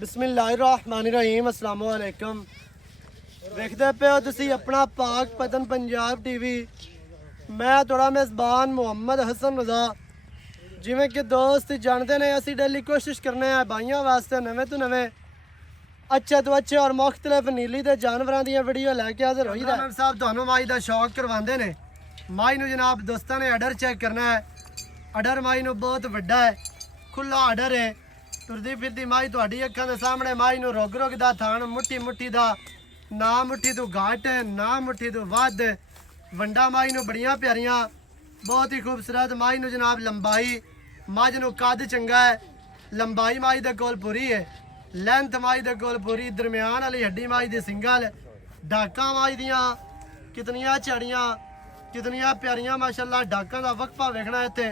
बिस्मिल्लाहिर्रहमानिर्रहीम अस्सलाम वालेकुम। देखते पे हो तुसी अपना पाक पतन पंजाब टीवी। मैं थोड़ा मेज़बान मुहम्मद हसन रज़ा। जिमें कि दोस्त जानते ने असी डेली कोशिश करने हैं भाइयों वास्ते नवे तो नवे अच्छे तो अच्छे और मुख्तलिफ नीली के जानवरों दी वीडियो लैके हाजिर होई दा साहब तुहानू माई का शौक करवाते ने। माई नू जनाब दोस्तों ने अडर चेक करना है। अडर माई नू बहुत वड्डा है, खुला अडर है। तुरदी फिरदी माई तुहाडी अखां दे सामने माई नू रुग रुग दा थान मुट्ठी मुट्ठी दा ना मुट्ठी तो घट ना मुट्ठी तो वध वंडा माई नू बड़ियां प्यारियां बहुत ही खूबसूरत माई नू जनाब लंबाई मझ नू कद चंगा है। लंबाई माई दे कोल पूरी है, लेंथ माई दे कोल पूरी, दरम्यान वाली हड्डी माई दी सिंगल, डाकां माई दियां कितनियां चढ़ियां कितनियां प्यारियां माशाअल्लाह। डाकां दा वक्फा वेखना इत्थे,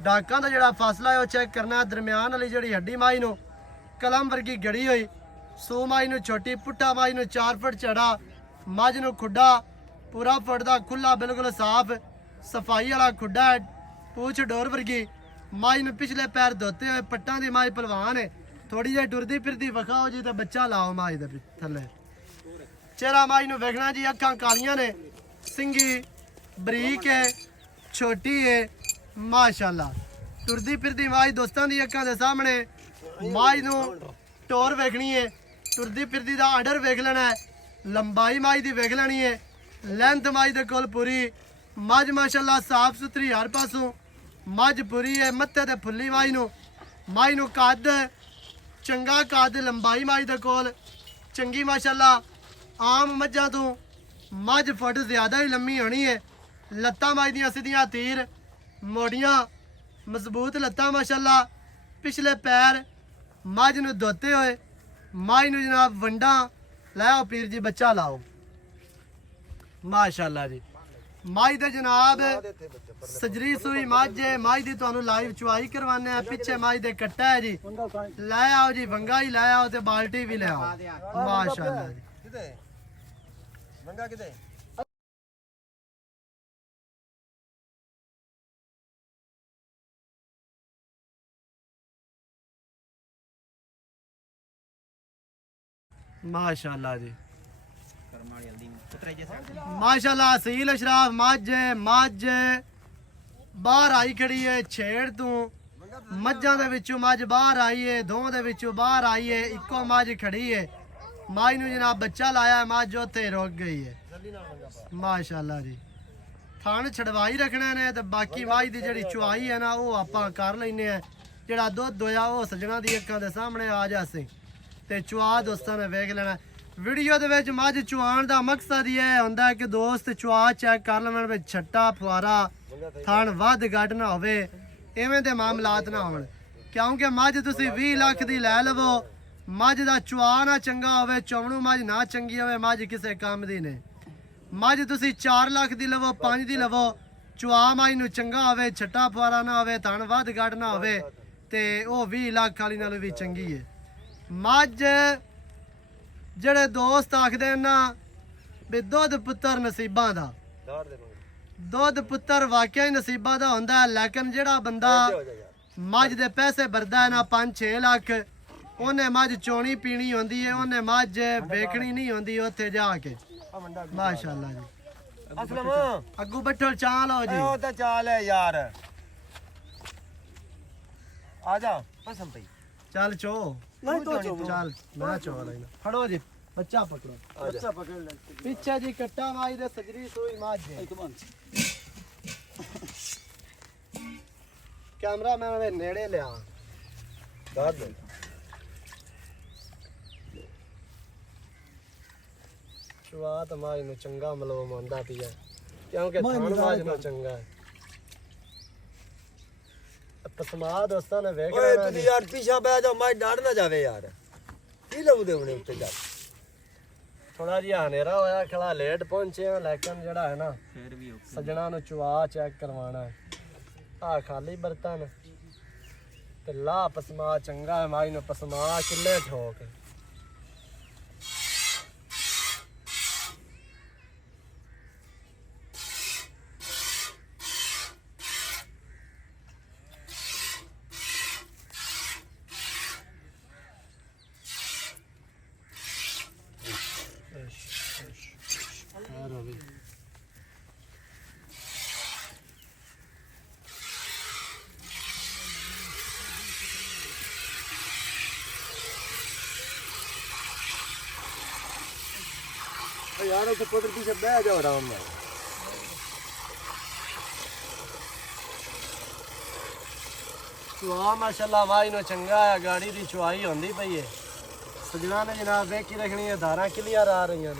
डाकां दा जिहड़ा फासला है वह चेक करना। दरम्यान वाली जिहड़ी हड्डी माई नू कलम वर्गी गड़ी हुई, सू माई नू छोटी, पुट्ठा माई नू 4 फुट चढ़ा, मझ नू खुड्डा पूरा फुट दा खुला बिल्कुल साफ सफाई वाला खुड्डा है, पूछ डोर वर्गी माई नू पिछले पैर धोते हुए पट्टां दी माई पलवान है। थोड़ी जी टुरदी फिरदी वखाओ जी तो बच्चा लाओ माई दे थले। चेहरा माई नू वेखना जी, अखां कालियां ने, सिंगी बरीक है, छोटी है माशाअल्लाह। टुरदी फिरदी माई दोस्तों की अखां दे सामने माई नू टोर वेखनी है, टुरदी फिरदी दा आर्डर वेख लेना है, लंबाई माई दी वेख लेनी है, लेंथ माई दे कोल पूरी, मझ माशाअल्लाह साफ सुथरी हर पासों मझ पूरी है। मत्थे ते फुल्ली माई नू कद चंगा, कद लंबाई माई दे कोल चंगी माशाअल्लाह। आम मझां तो मझ फुट ज़्यादा ही लम्मी होनी है। लत्तां माई दियां सीधियां तीर, मोड़ियां मजबूत लत्तां माशाअल्लाह। पिछले पैर मझ नू धोते हुए माई नू जनाब वंडा लाओ पीर जी बच्चा लाओ माशाअल्लाह जी। माई दे जनाब सजरी सूई मझ है, माई दी तुहानू लाइव चुआई करवाने हैं। पिछे माई दे कट्टा है जी, लै आओ जी, वंगा ही लै आओ ते बाल्टी भी ले आओ माशाअल्लाह जी। माशाअल्लाह जी माशाअल्लाह। असील अशराफ मझ बाहर आई खड़ी है छेड़ तू, मझां दे विचों मझ बाहर आई है, दोवां दे विचों बाहर आई है, इक्को मझ खड़ी है। माई नू जनाब बच्चा लाया, मझ उत्थे रुक गई है माशाअल्लाह जी। थान छड़वाई रखने ने ते बाकी माई दी जिहड़ी चुआई है ना वो आपां कर लैने हैं। जिहड़ा दुध होया वो सजना दी अखां दे सामने आ जासे ते चुआ दोस्तां ने वेख लेना। वीडियो दे विच मझ चुआण दा मकसद यह हुंदा है कि दोस्त चुआ चेक कर लवन विच छट्टा फुआरा थान वध घट ना होवे, इवें दे मामलात ना होण। क्योंकि मझ तुसी 20 लाख दी लै लवो, मझ दा चुआ ना चंगा होवे, चौणू मझ ना चंगी होवे, मझ किसे काम दी ने। मझ तुसी 4 लाख दी लवो, 5 दी लवो, चुआ माई नू चंगा होवे, छट्टा फुआरा ना होवे, थान वध घट ना होवे ते ओ 20 लाख वाली नालों भी चंगी है। मझ ਜਿਹੜੇ ਦੋਸਤ ਆਖਦੇ ਨਾ ਵੀ ਦੁੱਧ ਪੁੱਤਰ ਨਸੀਬਾਂ ਦਾ, ਦੁੱਧ ਪੁੱਤਰ ਵਾਕਿਆ ਹੀ ਨਸੀਬਾਂ ਦਾ ਹੁੰਦਾ, ਲੇਕਿਨ ਜਿਹੜਾ ਬੰਦਾ ਮੱਝ ਦੇ ਪੈਸੇ ਭਰਦਾ ਹੈ ਨਾ 5-6 ਲੱਖ, ਉਹਨੇ ਮੱਝ ਚੋਣੀ ਪੀਣੀ ਹੁੰਦੀ ਹੈ, ਉਹਨੇ ਮੱਝ ਵੇਖਣੀ ਨਹੀਂ ਹੁੰਦੀ ਉੱਥੇ ਜਾ ਕੇ ਮਾਸ਼ਾਅੱਲਾ ਜੀ। ਅਸਲਮ ਅੱਗੂ ਬੱਠਲ ਚਾਲ ਹੋ ਜੀ, ਉਹ ਤਾਂ ਚਾਲ ਹੈ ਯਾਰ, ਆ ਜਾ ਪਸੰਦ ਪਈ ਚੱਲ ਚੋ नहीं तो चल मैं चोला लेना फड़ो जी, बच्चा पकड़ो, बच्चा पकड़ ले। पीछे जी कट्टा माई दे सजरी सोई माज है। कैमरा मैं नेड़े ले आ दाद ले शुआत माज नु चंगा मलोम होंदा पिया, क्योंकि थान माज नु चंगा है। पसमा दोस्तां ने वेख लेना जी यार, पीछे बैठ जाओ, मैं डर ना जावे यार, की लऊ दे उन्हें उत्ते जा। थोड़ा जी हनेरा होया, खड़ा लेट पहुंचे हैं, लेकिन जड़ा है ना फिर भी सजना नु चुआ चेक करवाना है। आ खाली बर्तन ते ला पसमा चंगा है, माई नु पसमा किले ठोक यार तो पुत्र पीछे बह जाओ आराम नाल चुआ माशाल्लाह माई नो चंगा है गाड़ी दी चुआई होंदी पई है सजना ने जनाब वेखी रखनी है धारा क्लियर आ रही हैं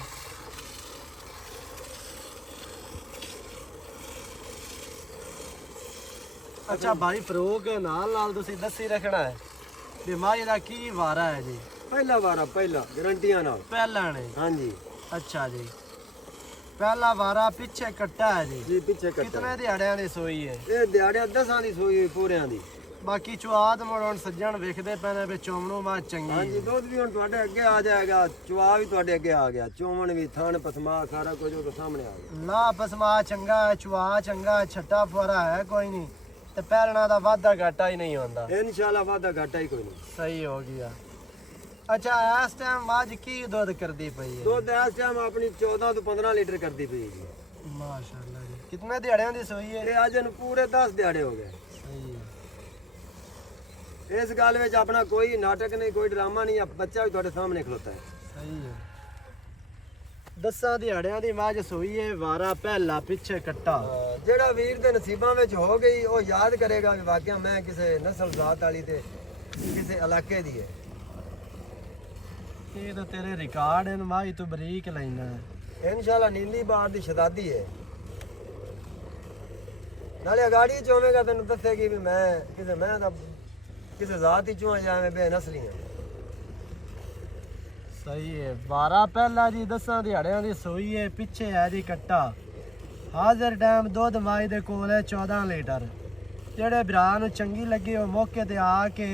अच्छा भाई फरूक नाल नाल तुसी दसी रखना है भी माई दा की वारा है जी पहला वारा पहला गारंटियां नाल पहला ने हां जी अच्छा जी पहला वारा पीछे कट्टा है जी पीछे कट्टा कितने दिहाड़ियां दी सोई है ये दिहाड़ियां 10 दी सोई पूरियां दी बाकी चुआद मोड़ सज्जन वेखदे पैने भी चोमनू मा चंगी हां जी दूध भी हुन ਤੁਹਾਡੇ ਅੱਗੇ ਆ ਜਾਏਗਾ ਚੁਆ ਵੀ ਤੁਹਾਡੇ ਅੱਗੇ ਆ ਗਿਆ ਚੋਮਣ ਵੀ ਥਣ ਪਸਮਾ ਸਾਰਾ ਕੁਝ ਉਹ ਸਾਹਮਣੇ ਆ ਗਿਆ ला पसमा चंगा है चुआ चंगा है छट्टा फुआरा है कोई नहीं ते पैरना दा वादा घाटा ही नहीं होंदा इंशाल्लाह वादा घाटा ही कोई नहीं सही हो गया अच्छा इस टाइम माज की दूध करदी पई है दूध इस टाइम अपनी 14 ਤੋਂ 15 ਲੀਟਰ ਕਰਦੀ ਪਈ ਹੈ ਜੀ माशाल्लाह जी कितने दिहाड़ियां दी सोई है ਇਹ ਅੱਜ ਨੂੰ ਪੂਰੇ 10 ਦਿਹਾੜੇ ਹੋ ਗਏ सही है ਇਸ ਗੱਲ ਵਿੱਚ ਆਪਣਾ ਕੋਈ ਨਾਟਕ ਨਹੀਂ ਕੋਈ ਡਰਾਮਾ ਨਹੀਂ ਬੱਚਾ ਵੀ ਤੁਹਾਡੇ ਸਾਹਮਣੇ ਖਲੋਤਾ ਹੈ सही है दसा दिहाड़ियां दी माज सोई है वारा पहला पीछे कट्टा ਜਿਹੜਾ ਵੀਰ ਦੇ ਨਸੀਬਾਂ ਵਿੱਚ ਹੋ ਗਈ ਉਹ ਯਾਦ ਕਰੇਗਾ ਕਿ ਵਾਕਿਆ ਮੈਂ ਕਿਸੇ ਨਸਲ ਜ਼ਾਤ ਵਾਲੀ ਤੇ ਕਿਸੇ ਇਲਾਕੇ ਦੀ ਹੈ ये तो तेरे रिकॉर्ड हैं माई तू बरीक लेना है ਇਨਸ਼ਾਅੱਲਾ ਨੀਲੀ ਬਾਰ ਦੀ ਸ਼ਦਾਦੀ ਹੈ ਨਾਲੇ ਅਗਾੜੀ ਚ ਹੋਵੇਗਾ ਤੈਨੂੰ ਦੱਸੇਗੀ ਵੀ ਮੈਂ ਦਾ ਕਿਸੇ ਜ਼ਾਤ ਹੀ ਚੋਂ ਜਾਵੇਂ ਬੇਨਸਲੀ ਹਾਂ सही है 12 पहला जी 10 दिहाड़ियां दी सोई है पीछे है जी कट्टा हाजिर टाइम दुध माई दे कोल है 14 लीटर जेड़े भरा नूं चंगी लगी वो मौके ते आके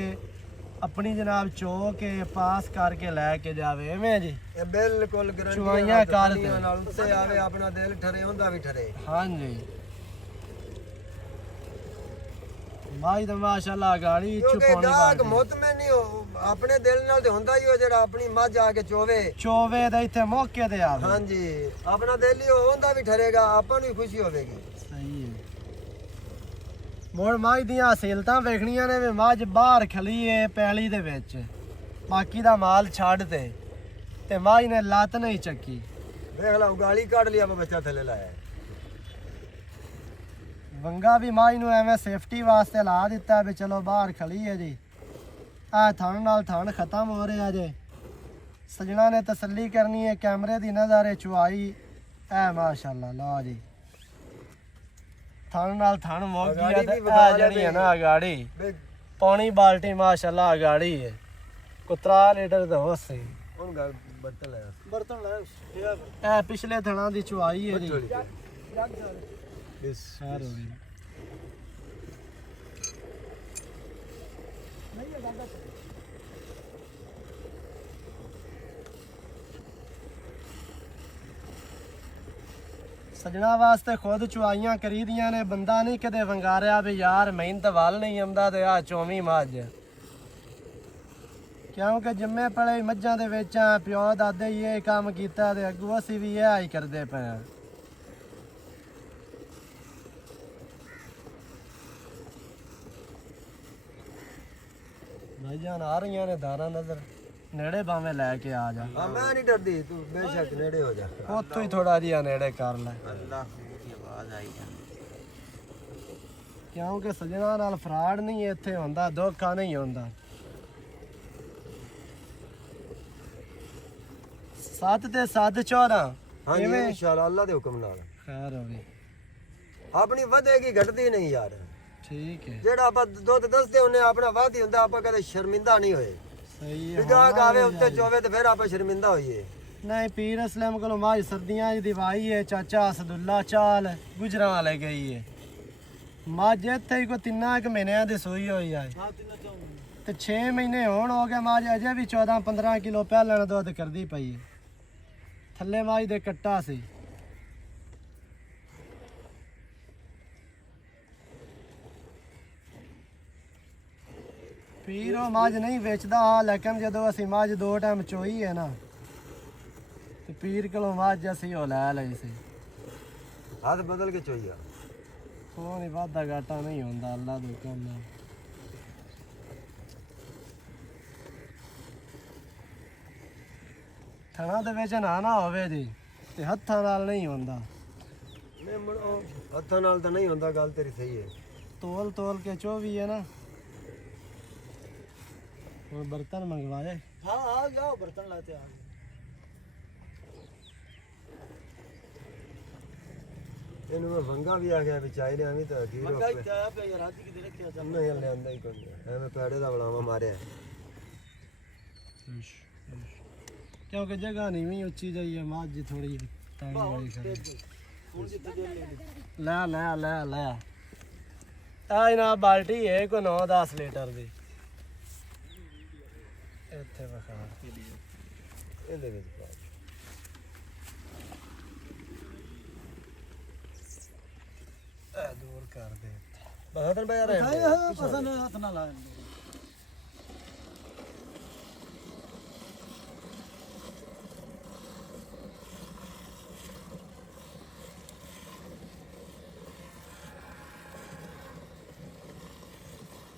अपनी जनाब चो के पास करके लैके जावे एवें जी ਇਹ ਬਿਲਕੁਲ ਚੁਆਈਆਂ ਕਰ ਗਰੰਟੀਆਂ ਨਾਲ ਉੱਤੇ ਆਵੇ ਆਪਣਾ ਦਿਲ ਠਰੇ ਹੁੰਦਾ ਵੀ ਠਰੇ हाँ जी माई तो माशाल्लाह गाड़ी ਕਿਉਂਕਿ चुपानी ਗਾਹਕ ਮੁਤਮਿਨ ਨਹੀਂ ਹੋ ਆਪਣੇ ਦਿਲ ਨਾਲ ਤੇ ਹੁੰਦਾ ਹੀ ਉਹ ਜਿਹੜਾ ਆਪਣੀ ਮੱਝ ਆ ਕੇ ਚੋਵੇ चोवे दे इत्थे मौके ते आवे ਹਾਂਜੀ ਆਪਣਾ ਦਿਲ ਹੀ ਉਹ ਹੁੰਦਾ ਵੀ ਠਰੇਗਾ ਆਪਾਂ ਨੂੰ ਵੀ ਖੁਸ਼ੀ ਹੋਵੇਗੀ ਸਹੀ ਹੈ ਮੋੜ ਮਾਝ ਦੀਆਂ ਹਸੇਲਤਾਂ ਵੇਖਣੀਆਂ ਨੇ ਵੀ ਮੱਝ ਬਾਹਰ ਖਲੀ ਏ ਪੈਲੀ ਦੇ ਵਿੱਚ ਬਾਕੀ ਦਾ ਮਾਲ ਛੱਡ ਤੇ ਮਾਝ ਨੇ ਲੱਤ ਨਹੀਂ ਚੱਕੀ ਵੇਖ ਲਾ ਗਾਲੀ ਕੱਢ ਲਈ ਆਪਾਂ ਬੱਚਾ ਥੱਲੇ ਲਾਇਆ ਵੰਗਾ ਵੀ ਮਾਝ ਨੂੰ ਐਵੇਂ ਸੇਫਟੀ ਵਾਸਤੇ ਲਾ ਦਿੱਤਾ ਵੀ ਚਲੋ ਬਾਹਰ ਖਲੀ ਹੈ ਜੀ ਆ ਥਣ ਨਾਲ ਥਣ ਖਤਮ ਹੋ ਰਿਹਾ ਜੇ ਸਜਣਾ ਨੇ ਤਸੱਲੀ ਕਰਨੀ ਹੈ ਕੈਮਰੇ ਦੀ ਨਜ਼ਾਰੇ ਚੁਆਈ ਐ ਮਾਸ਼ਾਅੱਲਾ ਲਾ ਜੀ ਥਣ ਨਾਲ ਥਣ ਮੁੱਕ ਗਿਆ ਤੇ ਆ ਜਿਹੜੀ ਹੈ ਨਾ ਗਾੜੀ ਵੇ ਪੌਣੀ ਬਾਲਟੀ ਮਾਸ਼ਾਅੱਲਾ ਗਾੜੀ ਹੈ ਕੁਤਰਾ ਲੀਟਰ ਦਾ ਹੋ ਸਹੀ ਹੁਣ ਗੱਲ ਬਰਤਨ ਲੈ ਇਹ ਪਿਛਲੇ ਥਣਾਂ ਦੀ ਚੁਆਈ ਹੈ ਜੀ ਇਸ ਖੈਰ ਹੋਵੇ ਸਜਣਾ ਵਾਸਤੇ ਖੁਦ ਚੁਆਈਆਂ ਕਰੀਦੀਆਂ ਨੇ ਬੰਦਾ ਨਹੀਂ ਕਦੇ ਵੰਗਾਰਿਆ ਵੀ ਯਾਰ ਮਿਹਨਤ ਵੱਲ ਨਹੀਂ ਆਉਂਦਾ ਤੇ ਆ ਚੋਵੀਂ ਮੱਝ ਕਿਉਂਕਿ ਜੰਮੇ ਪਲੇ ਮੱਝਾਂ ਦੇ ਵਿੱਚ ਆ ਪਿਓ ਦਾਦੇ ਹੀ ਇਹ ਕੰਮ ਕੀਤਾ ਤੇ ਅੱਗੋਂ ਅਸੀਂ ਵੀ ਇਹ ਹੀ ਕਰਦੇ ਪਏ ਆ ਭਾਈਜਾਨ ਆ ਰਹੀਆਂ ਨੇ ਦਾਰਾਂ ਨਜ਼ਰ ਨੇੜੇ ਭਾਵੇਂ ਲੈ ਕੇ ਆ ਜਾ ਹਾਂ ਮੈਂ ਨਹੀਂ ਡਰਦੀ ਤੂੰ ਬੇਸ਼ੱਕ ਨੇੜੇ ਹੋ ਜਾ ਉੱਥੋਂ ਹੀ ਥੋੜਾ ਜਿਹਾ ਨੇੜੇ ਕਰ ਲੈ ਅੱਲਾਹ ਦੀ ਆਵਾਜ਼ ਆਈ ਕਿਉਂਕਿ ਸਜਣਾ ਨਾਲ ਫਰਾਡ ਨਹੀਂ ਇੱਥੇ ਹੁੰਦਾ ਧੋਖਾ ਨਹੀਂ ਹੁੰਦਾ 7 ਤੇ 7 14 ਹਾਂ ਜੀ ਇਨਸ਼ਾਅੱਲਾ ਅੱਲਾਹ ਦੇ ਹੁਕਮ ਨਾਲ ਖੈਰ ਹੋਵੇ ਆਪਣੀ ਵਧੇਗੀ ਘਟਦੀ ਨਹੀਂ ਯਾਰ ਠੀਕ ਹੈ ਜਿਹੜਾ ਆਪਾਂ ਦੁੱਧ ਦੱਸਦੇ ਹੁੰਨੇ ਆਪਣਾ ਵਾਧੀ ਹੁੰਦਾ ਆਪਾਂ ਕਦੇ ਸ਼ਰਮਿੰਦਾ ਨਹੀਂ ਹੋਏ ਸਹੀ ਹੈ ਵਿਗਾਹ ਆਵੇ ਉੱਤੇ ਚੋਵੇ ਤੇ ਫਿਰ ਆਪਾਂ ਸ਼ਰਮਿੰਦਾ ਹੋਈਏ ਨਹੀਂ ਪੀਰ ਅਸਲਮ ਕੋਲੋਂ ਮਾਝ ਸਰਦੀਆਂ ਦੀ ਦਿਵਾਈ ਹੈ ਚਾਚਾ ਅਸਦੁੱਲਾ ਚਾਲ ਗੁਜਰਾਂ ਵਾਲੇ ਗਈ ਹੈ ਮਾਝ ਇੱਥੇ ਹੀ ਕੋ 3 ਮਹੀਨਿਆਂ ਦੀ ਸੂਈ ਹੋਈ ਆ ਤੇ 6 ਮਹੀਨੇ ਹੋਣ ਹੋ ਗਏ ਮਾਝ ਅਜੇ ਵੀ 14 15 ਕਿਲੋ ਪਹਿਲਾਂ ਨਾਲ ਦੁੱਧ ਕਰਦੀ ਪਈ ਹੈ ਥੱਲੇ ਮਾਝ ਦੇ ਕੱਟਾ ਸੀ ਪੀਰ ਉਹ ਮਾਝ ਨਹੀਂ ਵੇਚਦਾ ਲੇਕਿਨ ਜਦੋਂ ਅਸੀਂ ਮਾਝ 2 ਟਾਈਮ ਚੋਈ ਹੈ ਨਾ ਤੇ ਪੀਰ ਕੋਲੋਂ ਮਾਝ ਅਸੀਂ ਉਹ ਲੈ ਲਈ ਸੀ ਹੱਥ ਬਦਲ ਕੇ ਚੋਈਆ ਉਹ ਨਹੀਂ ਵਾਧਾ ਘਾਟਾ ਨਹੀਂ ਹੁੰਦਾ ਅੱਲਾ ਦੇ ਹੁਕਮ ਨਾਲ ਥਣਾ ਦੇ ਵਿੱਚ ਨਾ ਹੋਵੇ ਜੀ ਤੇ ਹੱਥਾਂ ਨਾਲ ਨਹੀਂ ਹੁੰਦਾ। ਨਹੀਂ ਮੁੜ ਉਹ ਹੱਥਾਂ ਨਾਲ ਤਾਂ ਨਹੀਂ ਹੁੰਦਾ, ਗੱਲ ਤੇਰੀ ਸਹੀ ਹੈ। ਤੋਲ ਤੋਲ ਕੇ 24 ਹੈ ਨਾ। ਹੁਣ ਬਰਤਨ ਮੰਗਵਾਏ। हाँ आ गया बर्तन लाते आ गए। ਇਹਨੂੰ ਮੈਂ ਵੰਗਾ ਵੀ ਆ ਗਿਆ ਵਿਚਾਈ ਲਿਆ ਵੀ ਤਾਂ ਅਖੀਰ ਹੋ मंगाई क्या पे यार रात की देर क्या चल ਨਹੀਂ ਲਿਆਂਦਾ ਹੀ ਕੋਈ ਐਵੇਂ ਪੈੜੇ ਦਾ ਬਲਾਵਾ ਮਾਰਿਆ। ਕਿਉਂਕਿ ਜਗ੍ਹਾ ਨਹੀਂ ਵੀ ਉੱਚੀ ਜਾਈ ਹੈ, ਮੱਝ ਥੋੜੀ ਤਾਣੀ ਵਾਲੀ ਖੜੀ। कौन सी तजल ले ली ਲੈ ਲੈ ਲੈ ਲੈ ਆ ਇਹਨਾਂ ਬਾਲਟੀ ਹੈ ਕੋ 9-10 ਲੀਟਰ ਦੀ। ਇੱਥੇ ਵਖਾ ਇਹਦੇ ਵਿੱਚ ਪਾ ਇਹ ਦੂਰ ਕਰ ਦੇ। ਬਹਾਦਰ ਭਾਈ ਆ ਰਹੇ हाय हाय पसंद है हाथ ना लाए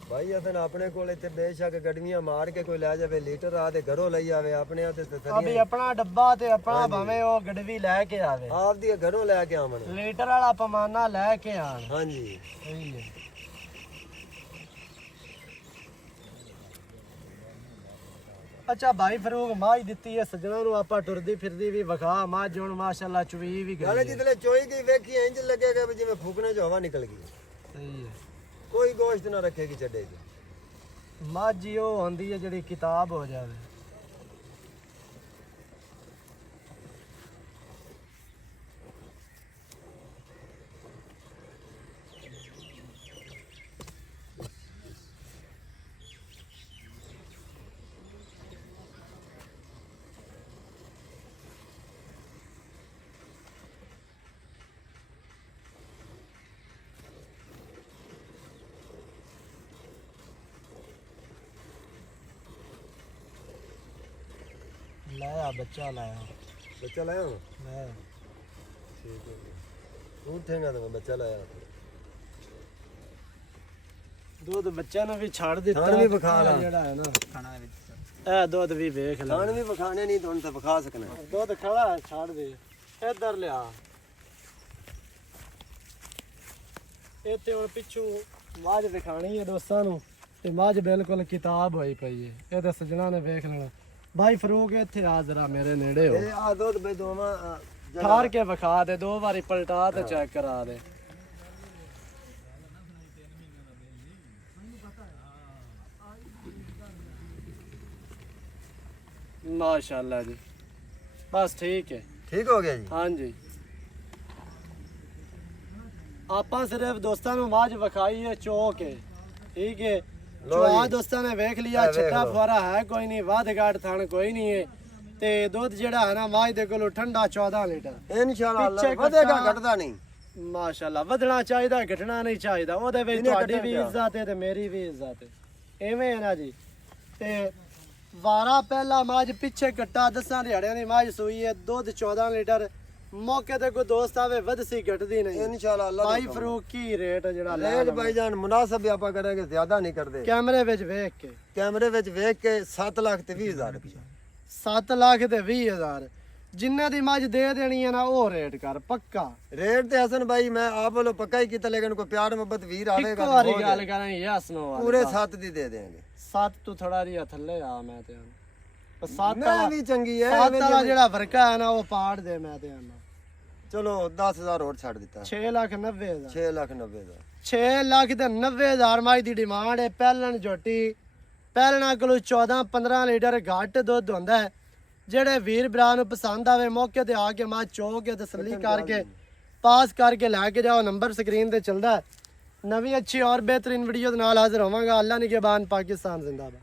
ਭਾਈ ਅਸਨ ਆਪਣੇ ਕੋਲ ਇੱਥੇ ਬੇਸ਼ੱਕ ਗੜਵੀਆਂ ਮਾਰ ਕੇ ਕੋਈ ਲੈ ਜਾਵੇ ਲੀਟਰ ਆ ਤੇ ਘਰੋਂ ਲਈ ਆਵੇ ਆਪਣੇ ਆ ਤੇ ਅਭੀ ਤਸਰੀਆਂ ਆਪਣਾ ਡੱਬਾ ਤੇ ਆਪਣਾ ਭਾਵੇਂ ਉਹ ਗੜਵੀ ਲੈ ਕੇ ਆਵੇ, ਆਪਦੀ ਘਰੋਂ ਲੈ ਕੇ ਆਵਣ। ਲੀਟਰ ਵਾਲਾ ਪਮਾਨਾ ਲੈ ਕੇ ਆਣ। ਹਾਂਜੀ ਸਹੀ ਹੈ। ਅੱਛਾ ਭਾਈ ਫਰੂਕ ਮਾਝ ਦਿੱਤੀ ਹੈ ਸੱਜਣਾ ਨੂੰ, ਆਪਾਂ ਟੁਰਦੀ ਫਿਰਦੀ ਵੀ ਵਿਖਾ ਮੱਝ ਹੁਣ ਮਾਸ਼ਾਅੱਲਾ ਚੁਈ ਵੀ ਨਾਲੇ ਗਈ ਹੈ। ਜਿੱਦਲੇ ਚੋਈ ਗਈ ਵੇਖੀ ਇੰਜ ਲੱਗੇਗਾ ਵੀ ਜਿਵੇਂ ਫੂਕਣੇ ਚ ਹਵਾ ਨਿਕਲ ਗਈ। ਸਹੀ ਹੈ। ਕੋਈ ਗੋਸ਼ਤ ਨਾ ਰੱਖੇਗੀ ਛੱਡੇਗੀ। ਮੱਝ ਹੀ ਉਹ ਹੁੰਦੀ ਹੈ ਜਿਹੜੀ ਕਿਤਾਬ ਹੋ ਜਾਵੇ। ਲਾਇਆ ਬੱਚਾ ਲਾਇਆ ਬੱਚਾ ਲਾਇਆ ਹੁਣ? ਮੈਂ ਠੀਕ ਹੈ ਤੂੰ ਉੱਠੇਗਾ ਤਾਂ ਮੈਂ ਬੱਚਾ ਲਾਇਆ। ਦੁੱਧ ਬੱਚਿਆਂ ਨੂੰ ਵੀ ਛੱਡ ਦਿੱਤਾ। ਥਣ ਵੀ ਵਿਖਾ ਲਾ। ਜਿਹੜਾ ਹੈ ਨਾ खाना है ਇਹ ਦੁੱਧ ਵੀ ਵੇਖ ਲੈ। ਖਾਣ ਵੀ ਵਿਖਾਣੇ ਨਹੀਂ ਤੁਹਾਨੂੰ ਤਾਂ ਵਿਖਾ ਸਕਣਾ। ਦੁੱਧ ਖੜਾ ਹੈ, ਛੱਡ ਦੇ। ਇੱਧਰ ਲਿਆ। ਇੱਥੇ ਹੁਣ ਪਿੱਛੋਂ ਮੱਝ ਦਿਖਾਣੀ ਹੈ ਦੋਸਤਾਂ ਨੂੰ, ਤੇ ਮੱਝ ਬਿਲਕੁਲ ਕਿਤਾਬ ਹੋਈ ਪਈ ਹੈ। ਇਹ ਤਾਂ ਸੱਜਣਾ ਨੇ ਵੇਖ ਲੈਣਾ। ਭਾਈ ਫਰੂਕ ਇੱਥੇ ਆ ਜ਼ਰਾ ਮੇਰੇ ਨੇੜੇ ਹੋ, ਇਹ ਆ ਦੁੱਧ ਬੇ ਦੋਵਾਂ ਠਾਰ ਕੇ ਵਿਖਾ ਦੇ, 2 ਵਾਰੀ ਪਲਟਾ ਤੇ ਚੈੱਕ ਕਰਾ ਦੇ। ਮਾਸ਼ਾਅੱਲਾ ਜੀ, ਬਸ ਠੀਕ ਹੈ। ਠੀਕ ਹੋ ਗਿਆ ਜੀ। ਹਾਂਜੀ, ਆਪਾਂ ਸਿਰਫ ਦੋਸਤਾਂ ਨੂੰ ਮੱਝ ਵਿਖਾਈ ਹੈ ਚੋ ਕੇ, ਠੀਕ ਹੈ। ਲਓ ਚਵਾ ਜੀ। ਦੋਸਤਾਂ ਨੇ ਵੇਖ ਲਿਆ, ਇਹ ਵੇਖ ਛੱਟਾ ਲਓ। ਫੁਆਰਾ ਹੈ ਕੋਈ ਨਹੀਂ, ਵਾਧ ਗਾੜ ਥਣ ਕੋਈ ਨਹੀਂ ਹੈ। ਤੇ ਦੁੱਧ ਜਿਹੜਾ ਹੈ ਨਾ ਮੱਝ ਦੇ ਕੋਲੋਂ ਠੰਡਾ 14 ਲੀਟਰ। ਇਨਸ਼ਾਅੱਲਾ ਪਿੱਛੇ ਵਧੇਗਾ ਕੱਟਾ- ਘਟਦਾ ਨਹੀਂ। ਮਾਸ਼ਾਅੱਲਾ ਵਧਣਾ ਚਾਹੀਦਾ, ਘਟਣਾ ਨਹੀਂ ਚਾਹੀਦਾ। ਉਹਦੇ ਵਿੱਚ ਇਹਨੇ ਤੁਹਾਡੀ ਕੱਟਿਆ ਵੀ ਪਿਆ। ਇੱਜ਼ਤ ਹੈ ਤੇ ਮੇਰੀ ਵੀ ਇੱਜ਼ਤ ਹੈ, ਐਵੇਂ ਹੈ ਨਾ ਜੀ। ਤੇ ਵਾਰਾ ਪਹਿਲਾ ਮੱਝ ਪਿੱਛੇ ਕੱਟਾ 10 ਦਿਹਾੜਿਆਂ ਦੀ ਮੱਝ ਸੂਈ ਹੈ, ਦੁੱਧ 14 ਲੀਟਰ। ਮੌਕੇ ਤੇ ਕੋਈ ਦੋਸਤ ਆਵੇ ਵਧਸੀ ਘਟਦੀ ਨਹੀਂ। ਇਨਸ਼ਾਅੱਲਾ ਅੱਲਾਹ ਭਾਈ ਫਰੂਕ ਕੀ ਰੇਟ ਜਿਹੜਾ ਲੈ ਰੇਟ ਭਾਈਜਾਨ ਮੁਨਾਸਬ ਆਪਾਂ ਕਰਾਂਗੇ, ਜ਼ਿਆਦਾ ਨਹੀਂ ਕਰਦੇ। ਕੈਮਰੇ ਵਿੱਚ ਵੇਖ ਕੇ ਕੈਮਰੇ ਵਿੱਚ ਵੇਖ ਕੇ 7 ਲੱਖ ਤੇ 20,000 ਰੁਪਏ। 7 ਲੱਖ ਤੇ 20,000 ਜਿੰਨੇ ਦੀ ਮੱਝ ਦੇ ਦੇਣੀ ਹੈ ਨਾ ਉਹ ਰੇਟ ਕਰ ਪੱਕਾ। ਰੇਟ ਤੇ ਹਸਨ ਭਾਈ ਮੈਂ ਆਪ ਵੱਲੋਂ ਪੱਕਾ ਹੀ ਕੀਤਾ, ਲੇਕਿਨ ਕੋਈ ਪਿਆਰ ਮੁਹੱਬਤ ਵੀਰ ਆਵੇਗਾ ਇੱਕੋ ਤਾਂ ਵਾਰੀ ਹੋ ਗੱਲ ਜਾਏ। ਕਰਾਂ ਯਸ ਨੋ ਪੂਰੇ 7 ਦੀ ਦੇ ਦੇਾਂਗੇ। 7 ਤੋਂ ਥੋੜਾ ਜਿਹਾ ਥੱਲੇ ਆ ਮੈਂ ਤੇ 7 ਮੈਂ ਵੀ ਚੰਗੀ ਹੈ 7 ਵਾਲਾ ਜਿਹੜਾ ਵਰਕਾ ਹੈ ਨਾ ਉਹ ਪਾੜ ਦੇ ਮੈਂ ਤੇ ਆਨਾ। ਚਲੋ 10,000 ਹੋਰ ਛੱਡ ਦਿੱਤਾ। 6,90,000 6,90,000 6,90,000 ਮੱਝ ਦੀ ਡਿਮਾਂਡ ਹੈ। ਪਹਿਲਣ ਝੋਟੀ, ਪਹਿਲਣਾ ਕੋਲੋਂ 14-15 ਲੀਟਰ ਘੱਟ ਦੁੱਧ ਹੁੰਦਾ ਹੈ। ਜਿਹੜੇ ਵੀਰ ਭਰਾ ਨੂੰ ਪਸੰਦ ਆਵੇ ਮੌਕੇ ਤੇ ਆ ਕੇ ਮੱਝ ਚੋ ਕੇ ਤਸੱਲੀ ਕਰਕੇ ਪਾਸ ਕਰਕੇ ਲੈ ਕੇ ਜਾਓ। ਨੰਬਰ ਸਕਰੀਨ ਤੇ ਚੱਲਦਾ ਹੈ। ਨਵੀਂ ਅੱਛੀ ਔਰ ਬਿਹਤਰੀਨ ਵੀਡੀਓ ਦੇ ਨਾਲ ਹਾਜ਼ਰ ਹੋਵਾਂਗਾ। ਅੱਲਾ ਨਿਗਹਿਬਾਨ, ਪਾਕਿਸਤਾਨ ਜ਼ਿੰਦਾਬਾਦ।